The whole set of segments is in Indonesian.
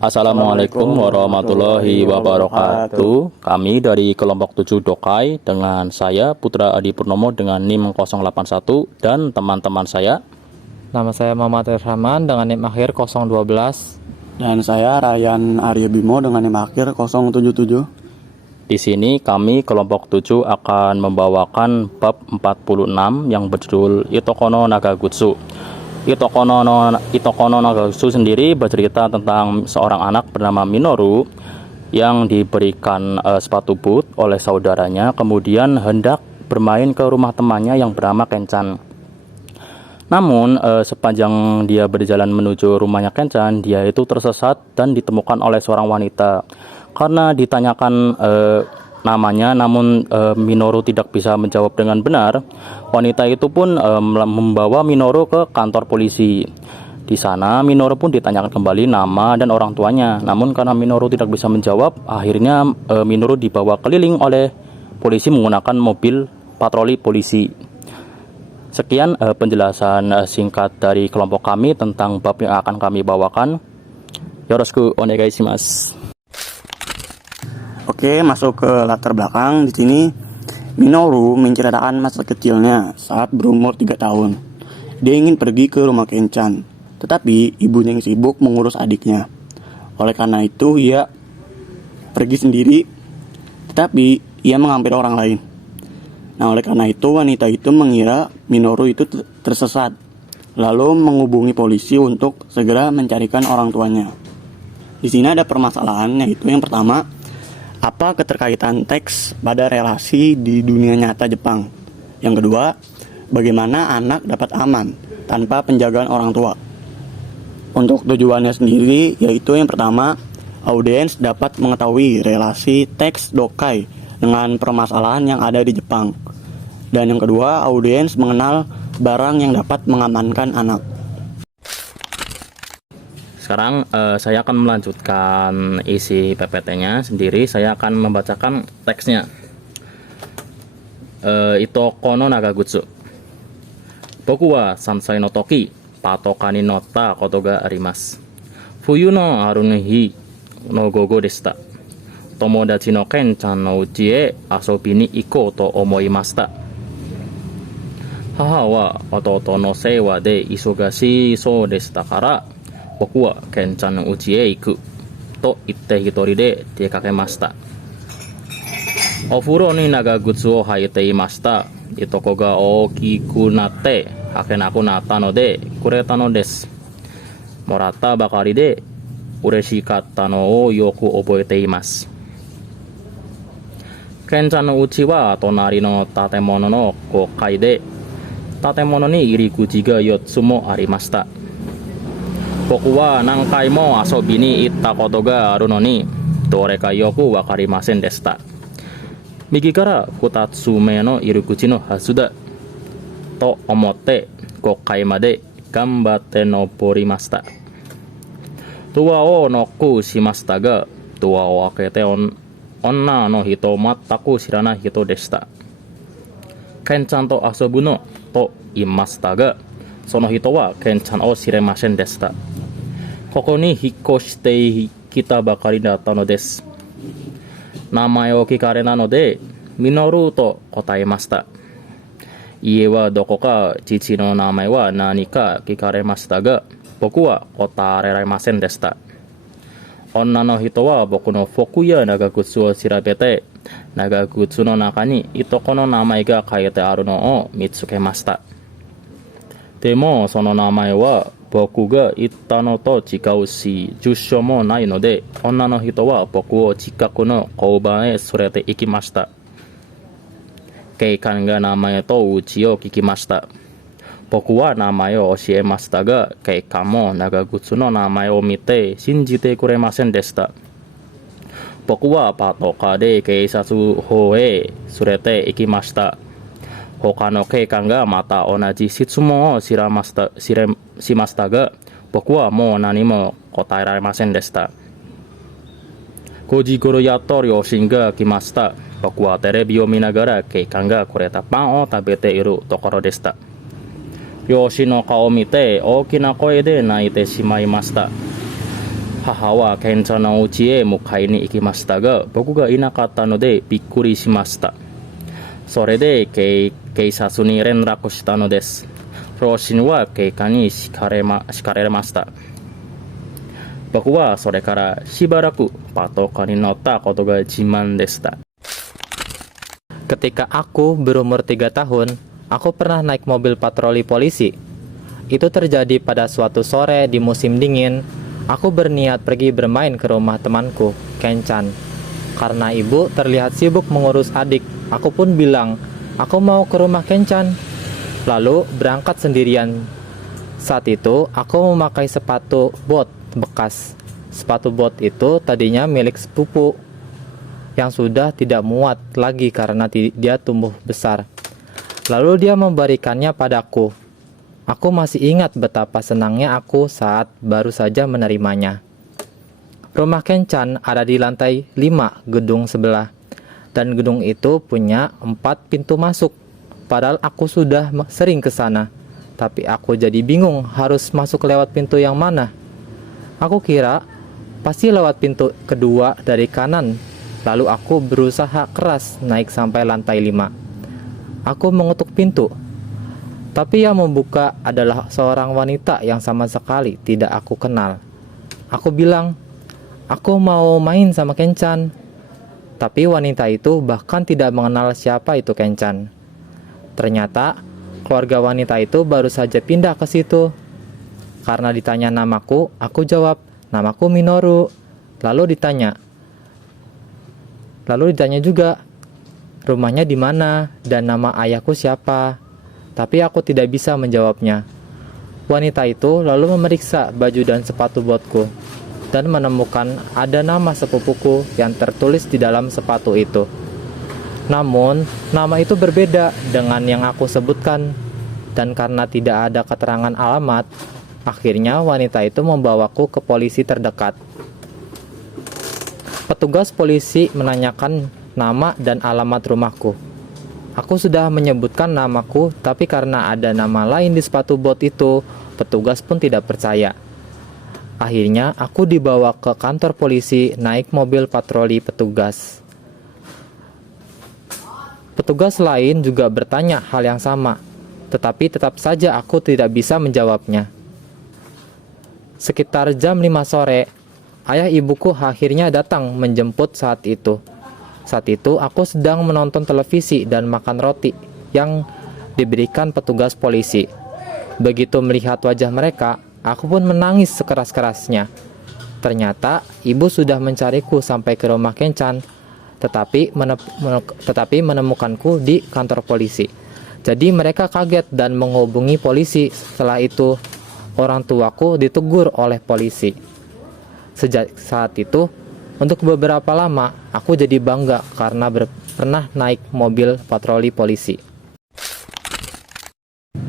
Assalamualaikum warahmatullahi wabarakatuh. Kami dari kelompok 7 Dokai dengan saya Putra Adi Purnomo dengan NIM 081 dan teman-teman saya. Nama saya Muhammad Irhaman dengan NIM akhir 012. Dan saya Ryan Arya Bimo dengan NIM akhir 077. Di sini kami kelompok 7 akan membawakan bab 46 yang berjudul Itokono Nagagutsu. Itokono Nagagutsu sendiri bercerita tentang seorang anak bernama Minoru yang diberikan sepatu boot oleh saudaranya, kemudian hendak bermain ke rumah temannya yang bernama Kenchan. Namun sepanjang dia berjalan menuju rumahnya Kenchan, dia itu tersesat dan ditemukan oleh seorang wanita. Karena ditanyakan namanya, namun Minoru tidak bisa menjawab dengan benar, wanita itu pun membawa Minoru ke kantor polisi. Di sana Minoru pun ditanyakan kembali nama dan orang tuanya. Namun karena Minoru tidak bisa menjawab, akhirnya Minoru dibawa keliling oleh polisi menggunakan mobil patroli polisi. Sekian penjelasan singkat dari kelompok kami tentang bab yang akan kami bawakan. Yoroshiku onegai shimasu. Oke, masuk ke latar belakang. Di sini Minoru menceritakan masa kecilnya saat berumur 3 tahun. Dia ingin pergi ke rumah Kenchan, tetapi ibunya yang sibuk mengurus adiknya. Oleh karena itu, ia pergi sendiri, tetapi ia menghampiri orang lain. Nah, oleh karena itu wanita itu mengira Minoru itu tersesat, lalu menghubungi polisi untuk segera mencarikan orang tuanya. Di sini ada permasalahan, yaitu yang pertama, apa keterkaitan teks pada relasi di dunia nyata Jepang? Yang kedua, bagaimana anak dapat aman tanpa penjagaan orang tua? Untuk tujuannya sendiri, yaitu yang pertama, audiens dapat mengetahui relasi teks dokai dengan permasalahan yang ada di Jepang. Dan yang kedua, audiens mengenal barang yang dapat mengamankan anak. Sekarang saya akan melanjutkan isi PPT-nya sendiri. Saya akan membacakan teksnya. Itokono Nagagutsu. Boku wa sansai no toki patoka ni notta koto ga arimasu. Fuyu no haru no hi no gogo deshita. Tomodachi no Kenchan no uchi e asobi ni ikou to omoimashita. Haha wa ototo no seiwa de isogashii sou deshita kara boku wa Kenchan no uchi e iku to itte hitori de dekakemashita. Ofuro ni nagagutsu o haite imashita. Itoko ga ookiku natte hakenaku natta no de kureta no desu. Moratta bakari de ureshikatta no o yoku oboete imasu. Kenchan no uchi wa tonari no tatemono no gokai de tatemono ni irikuchi ga 4つもありました。僕は何回も遊びに行ったことがあるのに、どれかよくわかりませんでした。右から2つ目の入り口のはずだと思って5階まで頑張って登りました。ドアをノックしましたが、ドアを開けて女の人全く知らない人でした。ケンちゃんと遊ぶのと言いましたが、その人はケンちゃんを知れませんでした。ここに引っ越してきたばかりだったのです。名前を聞かれたので、ミノルと答えました。家はどこか、父の名前は何か聞かれましたが、僕は答えられませんでした。女の人は僕の服や長靴を調べて、長靴の中にいとこの名前が書いてあるのを見つけました。でもその名前は僕が言ったのと違うし、住所もないので、女の人は僕を近くの交番へ連れて行きました。警官が名前と家を聞きました。僕は名前を教えましたが、警官も長靴の名前を見て信じてくれませんでした。僕はパトカーで警察法へ連れて行きました。他の警官がまた同じ質問をしましたが、僕はもう何も答えられませんでした。5時頃やっと両親が来ました。僕はテレビを見ながら警官がくれたパンを食べているところでした。両親の顔を見て大きな声で泣いてしまいました。母は検査のうちへ迎えに行きましたが、僕がいなかったのでびっくりしました。それで警察に連絡したのです。両親は警官に叱られました。僕はそれからしばらくパトカーに乗ったことが自慢でした。Ketika aku berumur 3 tahun, aku pernah naik mobil patroli polisi. Itu terjadi pada suatu sore di musim dingin. Aku berniat pergi bermain ke rumah temanku, Kenchan. Karena ibu terlihat sibuk mengurus adik, aku pun bilang, aku mau ke rumah Kenchan. Lalu berangkat sendirian. Saat itu, aku memakai sepatu bot bekas. Sepatu bot itu tadinya milik sepupu yang sudah tidak muat lagi karena dia tumbuh besar. Lalu dia memberikannya padaku. Aku masih ingat betapa senangnya aku saat baru saja menerimanya. Rumah Kenchan ada di lantai 5 gedung sebelah. Dan gedung itu punya 4 pintu masuk. Padahal aku sudah sering ke sana. Tapi aku jadi bingung harus masuk lewat pintu yang mana. Aku kira pasti lewat pintu kedua dari kanan. Lalu aku berusaha keras naik sampai lantai 5. Aku mengetuk pintu. Tapi yang membuka adalah seorang wanita yang sama sekali tidak aku kenal. Aku bilang, aku mau main sama Kenchan. Tapi wanita itu bahkan tidak mengenal siapa itu Kenchan. Ternyata keluarga wanita itu baru saja pindah ke situ. Karena ditanya namaku, aku jawab, namaku Minoru. Lalu ditanya juga, rumahnya di mana dan nama ayahku siapa. Tapi aku tidak bisa menjawabnya. Wanita itu lalu memeriksa baju dan sepatu botku dan menemukan ada nama sepupuku yang tertulis di dalam sepatu itu. Namun, nama itu berbeda dengan yang aku sebutkan. Dan karena tidak ada keterangan alamat, akhirnya wanita itu membawaku ke polisi terdekat. Petugas polisi menanyakan nama dan alamat rumahku. Aku sudah menyebutkan namaku, tapi karena ada nama lain di sepatu bot itu, petugas pun tidak percaya. Akhirnya, aku dibawa ke kantor polisi naik mobil patroli petugas. Petugas lain juga bertanya hal yang sama, tetapi tetap saja aku tidak bisa menjawabnya. Sekitar jam 5 sore, ayah ibuku akhirnya datang menjemput saat itu. Saat itu aku sedang menonton televisi dan makan roti yang diberikan petugas polisi. Begitu melihat wajah mereka, aku pun menangis sekeras-kerasnya. Ternyata ibu sudah mencariku sampai ke rumah Kenchan, tetapi menemukanku di kantor polisi. Jadi mereka kaget dan menghubungi polisi. Setelah itu, orang tuaku ditegur oleh polisi. Sejak saat itu, untuk beberapa lama, aku jadi bangga karena pernah naik mobil patroli polisi.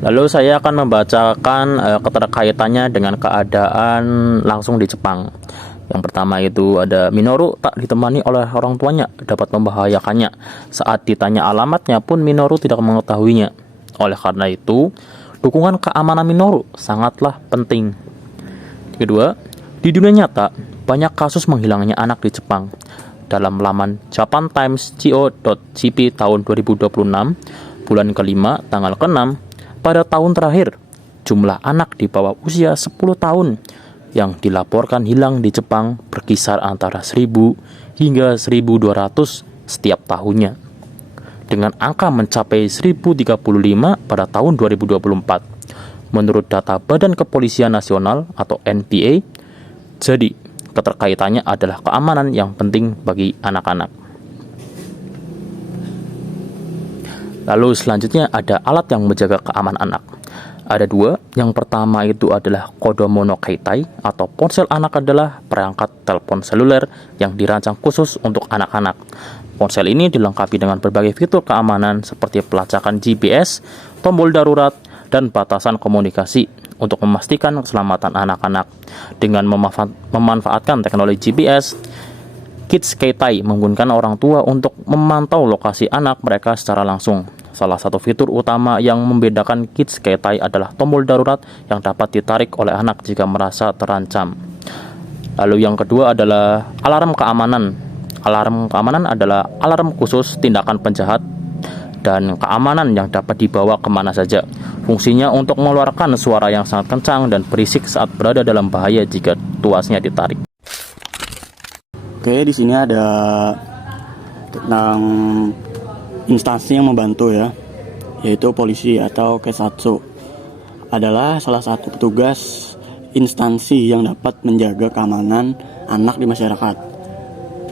Lalu saya akan membacakan keterkaitannya dengan keadaan langsung di Jepang. Yang pertama itu ada Minoru tak ditemani oleh orang tuanya, dapat membahayakannya. Saat ditanya alamatnya pun Minoru tidak mengetahuinya. Oleh karena itu, dukungan keamanan Minoru sangatlah penting. Kedua, di dunia nyata, banyak kasus menghilangnya anak di Jepang. Dalam laman japantimes.co.jp tahun 2026, bulan kelima, tanggal ke-6, pada tahun terakhir, jumlah anak di bawah usia 10 tahun yang dilaporkan hilang di Jepang berkisar antara 1.000 hingga 1.200 setiap tahunnya. Dengan angka mencapai 1.035 pada tahun 2024, menurut data Badan Kepolisian Nasional atau NPA. Jadi, keterkaitannya adalah keamanan yang penting bagi anak-anak. Lalu selanjutnya ada alat yang menjaga keamanan anak. Ada 2. Yang pertama itu adalah Kodomo no Keitai atau ponsel anak adalah perangkat telepon seluler yang dirancang khusus untuk anak-anak. Ponsel ini dilengkapi dengan berbagai fitur keamanan seperti pelacakan GPS, tombol darurat, dan batasan komunikasi untuk memastikan keselamatan anak-anak. Dengan memanfaatkan teknologi GPS, Kids Keitai menggunakan orang tua untuk memantau lokasi anak mereka secara langsung. Salah satu fitur utama yang membedakan Kids Keitai adalah tombol darurat yang dapat ditarik oleh anak jika merasa terancam. Lalu yang kedua adalah alarm keamanan. Alarm keamanan adalah alarm khusus tindakan penjahat dan keamanan yang dapat dibawa kemana saja. Fungsinya untuk mengeluarkan suara yang sangat kencang dan berisik saat berada dalam bahaya jika tuasnya ditarik. Oke, di sini ada tentang instansi yang membantu ya, yaitu polisi atau Kesatsu. Adalah salah satu petugas instansi yang dapat menjaga keamanan anak di masyarakat.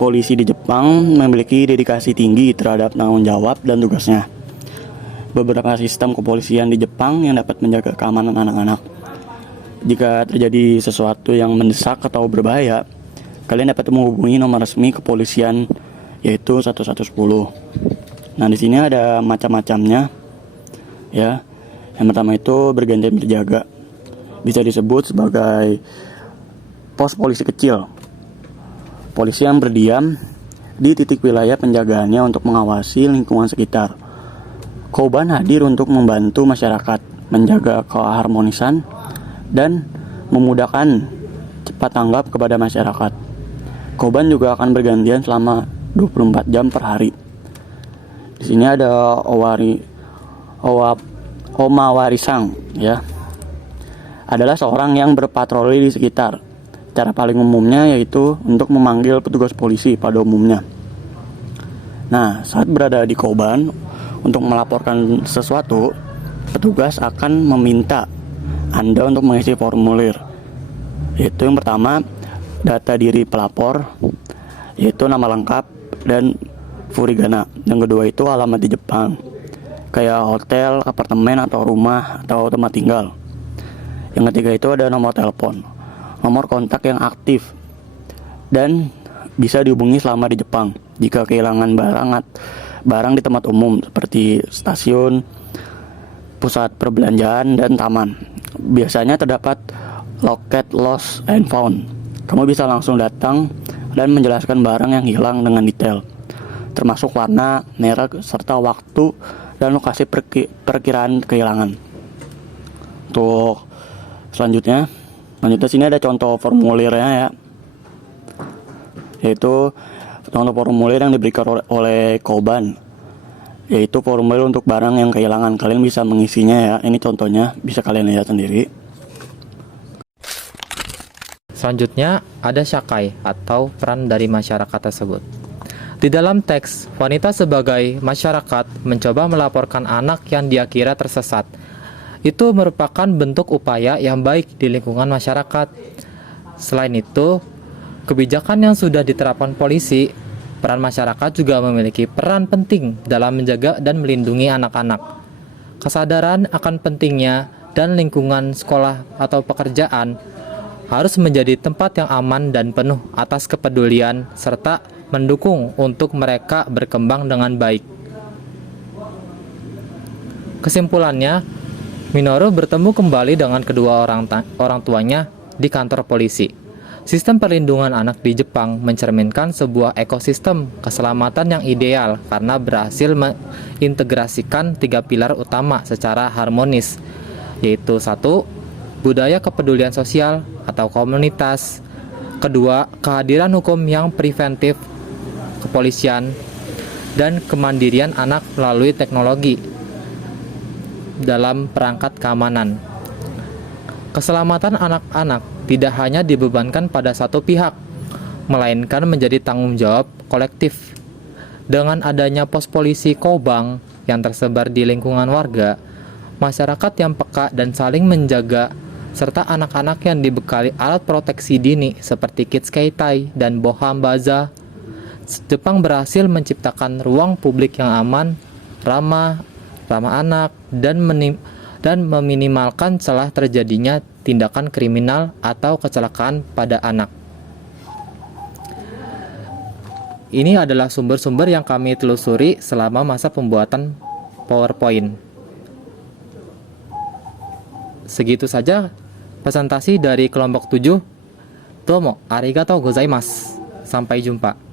Polisi di Jepang memiliki dedikasi tinggi terhadap tanggung jawab dan tugasnya. Beberapa sistem kepolisian di Jepang yang dapat menjaga keamanan anak-anak. Jika terjadi sesuatu yang mendesak atau berbahaya, kalian dapat menghubungi nomor resmi kepolisian yaitu 1110. Nah, di sini ada macam-macamnya ya. Yang pertama itu bergantian berjaga. Bisa disebut sebagai pos polisi kecil. Polisi yang berdiam di titik wilayah penjagaannya untuk mengawasi lingkungan sekitar. Koban hadir untuk membantu masyarakat menjaga keharmonisan dan memudahkan cepat tanggap kepada masyarakat. Koban juga akan bergantian selama 24 jam per hari. Di sini ada Oma Warisang ya. Adalah seorang yang berpatroli di sekitar. Cara paling umumnya yaitu untuk memanggil petugas polisi pada umumnya. Nah, saat berada di Koban untuk melaporkan sesuatu, petugas akan meminta Anda untuk mengisi formulir. Yaitu yang pertama, data diri pelapor, yaitu nama lengkap dan furigana. Yang kedua itu alamat di Jepang, kayak hotel, apartemen atau rumah atau tempat tinggal. Yang ketiga itu ada nomor telepon, nomor kontak yang aktif dan bisa dihubungi selama di Jepang jika kehilangan barang di tempat umum seperti stasiun, pusat perbelanjaan, dan taman. Biasanya terdapat loket lost and found. Kamu bisa langsung datang dan menjelaskan barang yang hilang dengan detail, termasuk warna, merek, serta waktu dan lokasi perkiraan kehilangan. Untuk selanjutnya sini ada contoh formulirnya ya, yaitu contoh formulir yang diberikan oleh Koban, yaitu formulir untuk barang yang kehilangan. Kalian bisa mengisinya ya, ini contohnya, bisa kalian lihat sendiri. Selanjutnya ada shakai atau peran dari masyarakat tersebut. Di dalam teks, wanita sebagai masyarakat mencoba melaporkan anak yang dia kira tersesat. Itu merupakan bentuk upaya yang baik di lingkungan masyarakat. Selain itu, kebijakan yang sudah diterapkan polisi, peran masyarakat juga memiliki peran penting dalam menjaga dan melindungi anak-anak. Kesadaran akan pentingnya dan lingkungan sekolah atau pekerjaan harus menjadi tempat yang aman dan penuh atas kepedulian serta mendukung untuk mereka berkembang dengan baik. Kesimpulannya, Minoru bertemu kembali dengan kedua orang tuanya di kantor polisi. Sistem perlindungan anak di Jepang mencerminkan sebuah ekosistem keselamatan yang ideal karena berhasil mengintegrasikan 3 pilar utama secara harmonis, yaitu 1. Budaya kepedulian sosial atau komunitas. 2. Kehadiran hukum yang preventif, kepolisian, dan kemandirian anak melalui teknologi dalam perangkat keamanan. Keselamatan anak-anak tidak hanya dibebankan pada satu pihak, melainkan menjadi tanggung jawab kolektif. Dengan adanya pos polisi Kobang yang tersebar di lingkungan warga, masyarakat yang peka dan saling menjaga, serta anak-anak yang dibekali alat proteksi dini seperti Kitskeitai dan Boham Baza, Jepang berhasil menciptakan ruang publik yang aman, ramah anak, dan meminimalkan celah terjadinya tindakan kriminal atau kecelakaan pada anak. Ini adalah sumber-sumber yang kami telusuri selama masa pembuatan PowerPoint. Segitu saja presentasi dari kelompok 7. Domo, arigatou gozaimasu. Sampai jumpa.